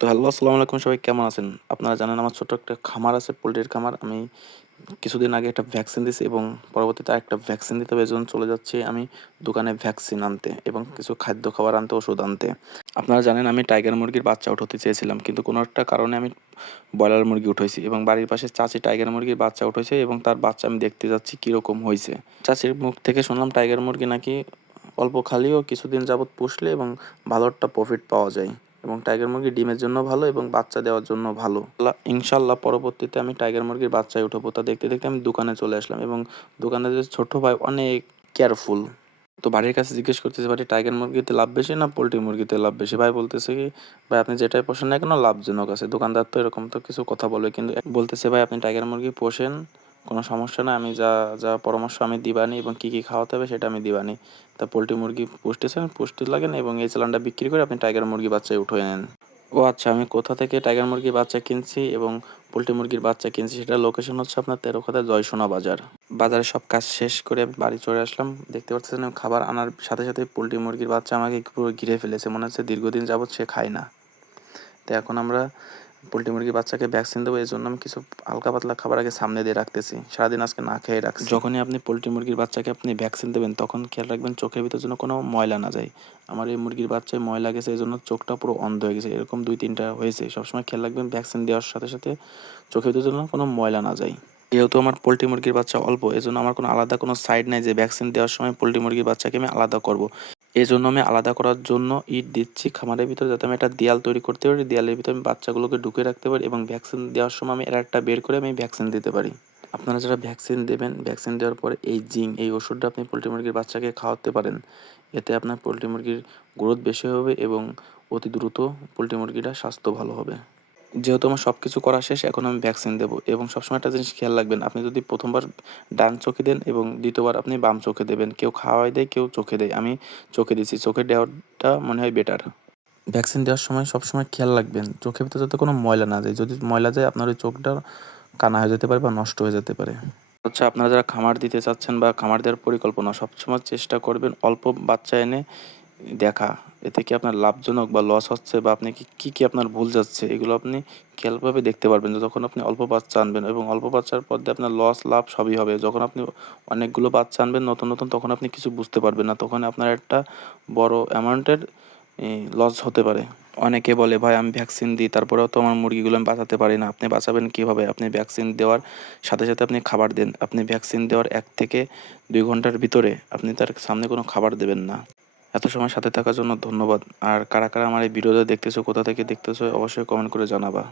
তো হ্যালো, আসসালামু আলাইকুম, সবাই কেমন আছেন? আপনারা জানেন আমার ছোট্ট একটা খামার আছে, পোল্ট্রির খামার। আমি কিছুদিন আগে একটা ভ্যাকসিন দিছি এবং পরবর্তীতে আরেকটা ভ্যাকসিন দিতে হবে। এজন্য চলে যাচ্ছি আমি দোকানে ভ্যাকসিন আনতে এবং কিছু খাদ্য খাবার আনতে, ওষুধ আনতে। আপনারা জানেন আমি টাইগার মুরগির বাচ্চা উঠাতে চেয়েছিলাম, কিন্তু কোনো একটা কারণে আমি ব্রয়লার মুরগি উঠাইছি এবং বাড়ির পাশে চাচি টাইগার মুরগির বাচ্চা উঠাইছে এবং তার বাচ্চা আমি দেখতে যাচ্ছি কীরকম হইছে। চাচির মুখ থেকে শুনলাম টাইগার মুরগি নাকি অল্প খালিও কিছুদিন যাবৎ পুষলে এবং ভালো একটা প্রফিট পাওয়া যায় এবং টাইগার মুরগি ডিমের জন্য ভালো এবং বাচ্চা দেওয়ার জন্য ভালো। ইনশাল্লাহ পরবর্তীতে আমি টাইগার মুরগির বাচ্চায় উঠাবো। তা দেখতে দেখতে আমি দোকানে চলে আসলাম এবং দোকানের যে ছোট ভাই অনেক কেয়ারফুল। তো বাড়ির কাছে জিজ্ঞেস করতেছে, বাড়ি টাইগার মুরগিতে লাভ বেশি না পোল্ট্রি মুরগিতে লাভ বেশি? ভাই বলতেছে কি, ভাই আপনি যেটাই পোষেন না কেন লাভজনক আছে। দোকানদার তো এরকম তো কিছু কথা বলবে, কিন্তু বলতেছে ভাই আপনি টাইগার মুরগি পোষেন, কোনো সমস্যা না, আমি যা যা পরামর্শ আমি দিবানি এবং কী কী খাওয়াতে হবে সেটা আমি দিবানি। তা পোল্ট্রি মুরগি পুষতেছেন, পুষতে লাগেন এবং এই চালানটা বিক্রি করে আপনি টাইগার মুরগি বাচ্চায় উঠিয়ে নেন। ও আচ্ছা, আমি কোথা থেকে টাইগার মুরগির বাচ্চা কিনছি এবং পোল্ট্রি মুরগির বাচ্চা কিনছি সেটার লোকেশন হচ্ছে আপনার তেরোখাদা জয়সোনা বাজার। বাজারে সব কাজ শেষ করে আমি বাড়ি চলে আসলাম। দেখতে পাচ্ছেন খাবার আনার সাথে সাথে পোল্ট্রি মুরগির বাচ্চা আমাকে পুরো ঘিরে ফেলেছে, মনে হচ্ছে দীর্ঘদিন যাবৎ সে খায় না। তো এখন আমরা পোল্ট্রি মুরগির বাচ্চাকে ভ্যাকসিন দেবো, এই জন্য আমি কিছু হালকা পাতলা খাবার আগে সামনে দিয়ে রাখতেছি। সারাদিন আজকে না খেয়ে রাখছি। যখনই আপনি পোল্ট্রি মুরগির বাচ্চাকে আপনি ভ্যাকসিন দেবেন তখন খেয়াল রাখবেন চোখের ভিতর যেন কোনো ময়লা না যায়। আমার এই মুরগির বাচ্চায় ময়লা গেছে, এই জন্য চোখটা পুরো অন্ধ হয়ে গেছে। এরকম 2-3টা হয়েছে। সবসময় খেয়াল রাখবেন ভ্যাকসিন দেওয়ার সাথে সাথে চোখের ভিতর যেন কোনো ময়লা না যায়। যেহেতু আমার পোল্ট্রি মুরগির বাচ্চা অল্প, এজন্য আমার কোনো আলাদা কোনো সাইড নাই যে ভ্যাকসিন দেওয়ার সময় পোল্ট্রি মুরগির বাচ্চাকে আমি আলাদা করব। এজন্য আমি আলাদা করার জন্য ইট দিচ্ছি খামারের ভিতরে, যাতে আমি একটা দেয়াল তৈরি করতে পারি। দেয়ালের ভিতরে আমি বাচ্চাগুলোকে ঢুকিয়ে রাখতে পারি এবং ভ্যাকসিন দেওয়ার সময় আমি এর একটা বের করে আমি ভ্যাকসিন দিতে পারি। আপনারা যারা ভ্যাকসিন দেবেন, ভ্যাকসিন দেওয়ার পরে এই জিঙ্ক এই ওষুধটা আপনি পোল্ট্রি মুরগির বাচ্চাকে খাওয়াতে পারেন। এতে আপনার পোল্ট্রি মুরগির গ্রোথ বেশি হবে এবং অতি দ্রুত পোল্ট্রি মুরগিটা স্বাস্থ্য ভালো হবে। যেহেতু আমার সব কিছু করা শেষ, এখন আমি ভ্যাকসিন দেবো এবং সবসময় একটা জিনিস খেয়াল রাখবেন, আপনি যদি প্রথমবার ডান চোখে দেন এবং দ্বিতীয়বার আপনি বাম চোখে দেবেন। কেউ খাওয়াই দেয়, কেউ চোখে দেয়, আমি চোখে দিচ্ছি। চোখে দেওয়াটা মনে হয় বেটার। ভ্যাকসিন দেওয়ার সময় সবসময় খেয়াল রাখবেন চোখের ভিতরে যাতে কোনো ময়লা না যায়। যদি ময়লা যায় আপনার ওই চোখটা কানা হয়ে যেতে পারে বা নষ্ট হয়ে যেতে পারে। হচ্ছে আপনারা যারা খামার দিতে চাচ্ছেন বা খামার দেওয়ার পরিকল্পনা, সবসময় চেষ্টা করবেন অল্প বাচ্চা এনে দেখা। এতে কি আপনার লাভজনক বা লস হচ্ছে বা আপনি কি আপনার ভুল যাচ্ছে, এগুলো আপনি খেয়ালভাবে দেখতে পারবেন যে যখন আপনি অল্প বাচ্চা আনবেন এবং অল্প বাচ্চার পর দিয়ে আপনার লস লাভ সবই হবে। যখন আপনি অনেকগুলো বাচ্চা আনবেন নতুন নতুন, তখন আপনি কিছু বুঝতে পারবেন না, তখন আপনার একটা বড় অ্যামাউন্টের লস হতে পারে। অনেকে বলে ভাই আমি ভ্যাকসিন দিই তারপরেও তো আমার মুরগিগুলো আমি বাঁচাতে পারি না। আপনি বাঁচাবেন কীভাবে? আপনি ভ্যাকসিন দেওয়ার সাথে সাথে আপনি খাবার দেন। আপনি ভ্যাকসিন দেওয়ার 1 থেকে 2 ঘন্টার ভিতরে আপনি তার সামনে কোনো খাবার দেবেন না। এত সময় সাথে থাকার জন্য ধন্যবাদ। আর কারা কারা আমার এই ভিডিওটা দেখতেছো, কোথা থেকে দেখতেছো অবশ্যই কমেন্ট করে জানাবা।